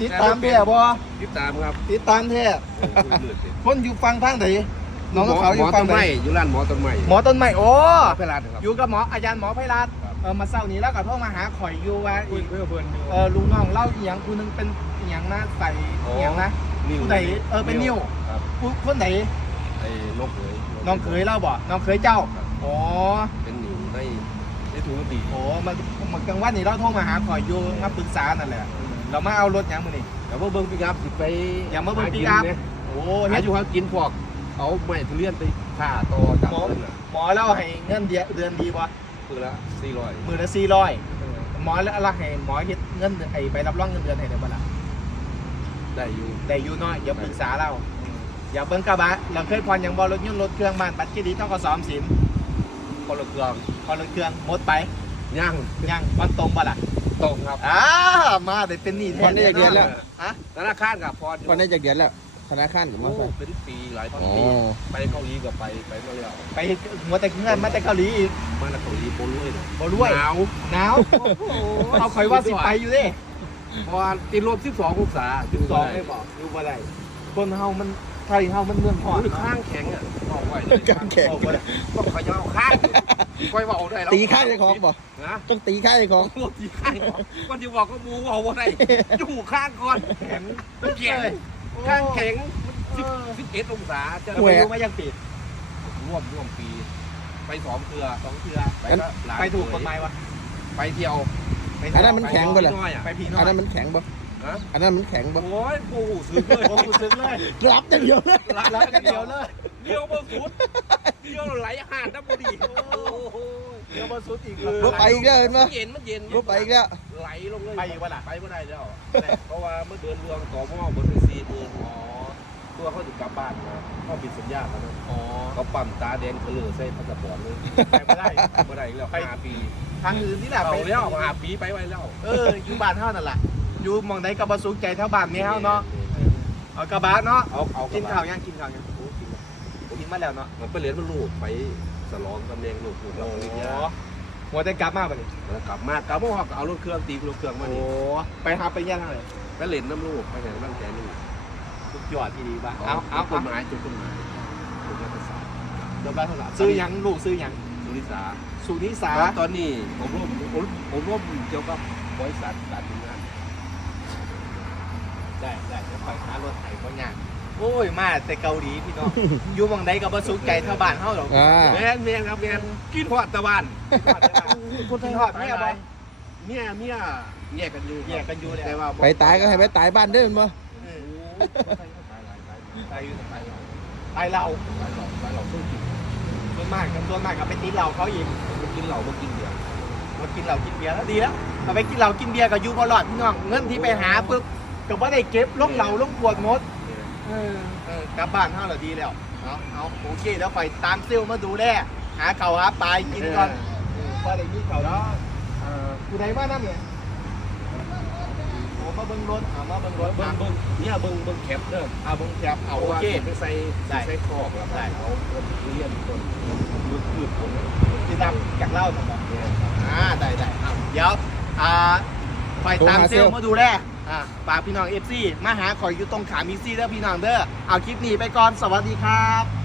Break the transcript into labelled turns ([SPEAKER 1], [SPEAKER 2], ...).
[SPEAKER 1] ติดตามแท้บ่
[SPEAKER 2] ติดตามครับ
[SPEAKER 1] ติดตามแท้
[SPEAKER 2] โอ้ยเลือดสิ
[SPEAKER 1] คนอยู่ฟังทางไหนน้องกับเขาอ
[SPEAKER 2] หม
[SPEAKER 1] ยู่
[SPEAKER 2] อ
[SPEAKER 1] ฟั
[SPEAKER 2] ต้
[SPEAKER 1] ง
[SPEAKER 2] น
[SPEAKER 1] ไหน
[SPEAKER 2] ไม้อยู่ร้านหมอต้นไม้
[SPEAKER 1] หมอต้นไม้โอ้
[SPEAKER 2] เพลาดครับ
[SPEAKER 1] อยู่กับหมออาจารย์หมอไพรัตน์
[SPEAKER 2] ครับ
[SPEAKER 1] เออมาเศร้านี้แล้วก็โทรมาหาข่อยอยู่ว่า
[SPEAKER 2] คุ
[SPEAKER 1] อี
[SPEAKER 2] ย
[SPEAKER 1] ก
[SPEAKER 2] เพื่อเพื่อนอยู่
[SPEAKER 1] เออลุงน้องเล่าอีหยังผู้หนึงเป็นอีหยังนะใส่อีหยังนะ
[SPEAKER 2] นิ้ว
[SPEAKER 1] ผู้ใดเออเป็นนิ้ว
[SPEAKER 2] ครับ
[SPEAKER 1] ผู้คนไหน
[SPEAKER 2] ไอ้นกเอ๋ย
[SPEAKER 1] น้องเคยเล่าบ่น้องเคยเจ้าอ๋อ
[SPEAKER 2] เป็นนิ้วได้ได้ถุงตี
[SPEAKER 1] โอ้มันมันกลางวันนี่เราโทรมาหาข่อยอยู่มาปรึกษานั่นแหละ เรามาเอารถหยังมื้อนี้
[SPEAKER 2] แต่ว่าเบิ้งปิกอัพสิไป
[SPEAKER 1] อย่ามาเบิ่ง
[SPEAKER 2] ห
[SPEAKER 1] ปิกอัพ
[SPEAKER 2] เนี่ย
[SPEAKER 1] โอ้
[SPEAKER 2] หา
[SPEAKER 1] เฮ็ด
[SPEAKER 2] อยู่หากินพวกเอาไม้ทุเรียนไปฆ่าต่อจาก
[SPEAKER 1] หมอ
[SPEAKER 2] เพิ่นน่ะ
[SPEAKER 1] หมอเล่าให้เงินเดือนเดือนดีบ่
[SPEAKER 2] คือละสี่ร้อย
[SPEAKER 1] มือละ400หมอแล้วอะไรให้หมอเฮ็ดเงินไอ้ใบรับรองเงินเดือนให้ได้บ่ล่ะ
[SPEAKER 2] ได้อยู่
[SPEAKER 1] ได้อยู่น้อยอย่าปรึกษาเรา อย่าเบิ่งกระบะเราเคยผ่อนหยังบ่รถยนต์รถเครื่องบ้านบัตรเครดิตต้องก็สอมสิน
[SPEAKER 2] คนละเครื่อง
[SPEAKER 1] ผ่อนรถเครื่องหมดไป
[SPEAKER 2] ย่าง
[SPEAKER 1] ยังวันตรงบ่ล่ะ
[SPEAKER 2] ตรงครับ
[SPEAKER 1] อ่ามาได้เป็นหนี้แท
[SPEAKER 3] ผ่อนได้จากเดือนแล้ว
[SPEAKER 1] ฮะ
[SPEAKER 2] ธนาคารกับพอ
[SPEAKER 3] ก่อนได้จากเดือนแล้วธนาคารกับมอ
[SPEAKER 2] โอ้
[SPEAKER 3] ไซค์
[SPEAKER 2] เป็นปีหลาย
[SPEAKER 3] อ๋อ
[SPEAKER 2] ปีไปเกาหลีกับไปไปมาแล้ว
[SPEAKER 1] ไปหัวแต่เงินมาแต่เกาหลีอีก
[SPEAKER 2] มาจากเกาหลีโปรลุยเลย
[SPEAKER 1] บ่รวย
[SPEAKER 2] หนาว
[SPEAKER 1] หนาวเอาข่อยว่าสิไปอยู่เด้
[SPEAKER 2] เพราะว่าติดลบ12องศา
[SPEAKER 1] สิบสองได้บอกอยู่บ่ได้คนเฮามัน ไทยเฮามันเมือง
[SPEAKER 2] ห
[SPEAKER 1] ฮ้
[SPEAKER 2] อ
[SPEAKER 1] อน
[SPEAKER 2] นข้างแข็งอะบอกไว้เลย
[SPEAKER 3] กางแข็ง
[SPEAKER 1] บอกบ่ได้
[SPEAKER 2] ต้องขย่าข้างค่อยบอกได้แล้ว
[SPEAKER 3] ตีค่ายในของบ่
[SPEAKER 2] นะ
[SPEAKER 3] ต้องตีค่ายในของ
[SPEAKER 2] โอ้ตีข้างก่อนก่อนที่บอกก็มูเอาว่าได้อยู่ข้างก่อน
[SPEAKER 1] แข็ง
[SPEAKER 2] มันแข็งข้างแข็งสิบสิบเอ็ดองศาจะ
[SPEAKER 1] จะไปอยู่มายังปิด
[SPEAKER 2] ร่วมร่วมปี ไปสองเทือ
[SPEAKER 1] สองเทื่อ
[SPEAKER 2] ไปก็หลาย
[SPEAKER 1] ไปถูกกฎหมายวะ
[SPEAKER 2] ไปเที่ยว
[SPEAKER 1] ไป
[SPEAKER 3] อันนั้นมันแข็งบ่ล่ะ
[SPEAKER 2] น้อยอะ
[SPEAKER 1] ไปพี่น้อ
[SPEAKER 3] อัน
[SPEAKER 1] ย
[SPEAKER 3] นั้นมันแข็งบ่
[SPEAKER 2] ฮะ
[SPEAKER 3] อันนั้นมันแข็งบ่
[SPEAKER 2] โอ้ยปูซื้อเลย
[SPEAKER 1] โอ้กูซึ้งเลย
[SPEAKER 3] รับอย่างเดียวเลย
[SPEAKER 1] รับกันเดียวเลย
[SPEAKER 2] เลี้ยวมาสุดเลี้ยวไหลห่านน้ำบุรีโอ้โห
[SPEAKER 1] เดี๋ยวมาสุดอีก
[SPEAKER 3] รถไปอีกแล้วเห็นไหม
[SPEAKER 2] มันเย็นมันเย็น
[SPEAKER 3] รถไปอีกแล้ว
[SPEAKER 2] ไหลลงเลย
[SPEAKER 1] ไปอีกวะล่ะ
[SPEAKER 2] ไปไม่ได้แล้วเพราะว่าเมื่อเดือนรวงต่อหม้อบนเป็นสี่หมื่นอ๋อตัวเขาถึงกลับบ้านนะเขาปิดสัญญาแล้วนะ
[SPEAKER 1] อ๋อ
[SPEAKER 2] เขาปั๊มตาแดงเกลือใส่พาสปอร์ตเลย
[SPEAKER 1] ไปไม่ได้
[SPEAKER 2] ไม่ได้อีกแล้ว
[SPEAKER 1] ไป
[SPEAKER 2] ห้าปี
[SPEAKER 1] ทางอื่นที่หละ
[SPEAKER 2] เอา
[SPEAKER 1] ไป
[SPEAKER 2] แล้วห้าปีไปไว้แล้ว
[SPEAKER 1] เอออยู่บ้านเฮานั่นแหละ อยู่หมองใดกับบสุขใจเท่าบ้านแม่เฮาเนาะเอากระบะเนาะ
[SPEAKER 2] เอาเอา
[SPEAKER 1] กิ
[SPEAKER 2] กิ
[SPEAKER 1] นข้าวยังกินข้าวยังกินมาแล้วเนาะ
[SPEAKER 2] มันไปเรียนมันลูกไปสลองตำแหน่งลูกลูกเราปริญญา
[SPEAKER 1] หัวแต่กลับมาบ่นี่
[SPEAKER 2] แล้วกลับมากลับมาว่าเอารถเครื่องตีรถเครื่องมา
[SPEAKER 1] โอ้
[SPEAKER 2] นี่
[SPEAKER 1] ไปหาไปย่างทางไหน
[SPEAKER 2] ไปเล่นน้ำลูกไปไหนบ้างแกลูก
[SPEAKER 1] สุดยอดที่ดีป่ะเอาเอา
[SPEAKER 2] จุด
[SPEAKER 1] เอา
[SPEAKER 2] หมายจุดต้นไม้จุดรัฐศาสตร์
[SPEAKER 1] เดี๋ยวบ้านเท่าไหร่ซื้อหยังลูกซื้อหยัง
[SPEAKER 2] สุริสา
[SPEAKER 1] สุนิสา
[SPEAKER 2] ตอนนี้ผมร่วมผมผมร่วมเกี่ยวกับบริษัทการทำงาน
[SPEAKER 1] ได้ได้เดี๋ยวไปหารถไถก็ยากโอ้ยมาแต่เกาหลีพี่น้อง อยู่หมองใดกับบสุขใจเท่าบ้านเฮาหรอก
[SPEAKER 3] อ่า
[SPEAKER 2] แมนแมนครับแมนกินหอดตะวัน
[SPEAKER 1] คุณทอดเมียบ่
[SPEAKER 2] เมียเมียแยกกันอยู่
[SPEAKER 1] แยกกันอยู่เลย
[SPEAKER 2] แต่ว่า
[SPEAKER 3] ไปตายก็ให้ไปตายบ้านเด้อมันบ่
[SPEAKER 1] เออ
[SPEAKER 2] ตายหลายตาย
[SPEAKER 1] ตายอยู่
[SPEAKER 2] ตายหลาย
[SPEAKER 1] ตายเรา
[SPEAKER 2] ตายหลายตายหลายต้องกิน
[SPEAKER 1] ส่วนมากกันส่วนมากกับไปตีเหล้าเขาอีก
[SPEAKER 2] มันกินเหล้ามันกินเบียร์
[SPEAKER 1] มากินเหล้ากินเบียร์แล้วดีแล้วเอาไปกินเหล้ากินเบียร์กับยูบอลอดพี่น้องเงินที่ไปหาปุ๊บ ก็บ่ได้เก็บลงเหล้าลงขวดหมดเออเออกลับบ้านเท่าเราดีแล้วเอาเอาโอเคแล้วไปตามซิลมาดูแลหาเขาวหาปลากินก่อนเออพอได้มีเขาวแล้วเออกูได้มาน้ำเนี่ยโอ้มาเบิ้งรถเอามาเบิ้งรถ
[SPEAKER 2] เบิ้
[SPEAKER 1] มาง
[SPEAKER 2] เบิ้งเนี่ยเบิ้งเบิ้งแคปเด้อ
[SPEAKER 1] เอาเบิ้งแคบเอา
[SPEAKER 2] เอา
[SPEAKER 1] โอ
[SPEAKER 2] ว่า
[SPEAKER 1] เค
[SPEAKER 2] ไปใส่
[SPEAKER 1] ได้
[SPEAKER 2] ใส่คอกแล้วได้เอาคนเรียนคนมือคืบคน
[SPEAKER 1] ที่ตามจากเล่าหน่อยก่อน
[SPEAKER 2] เนี่ย
[SPEAKER 1] อ่าได้ได้เอาเดี๋ยวอ่า ไปตามซิลมาดูแลอ่าฝากพี่น้องเอฟซีมาหาขอยอยู่ตรงขามิซี่เด้อพี่น้องเด้อเอาคลิปนี้ไปก่อนสวัสดีครับ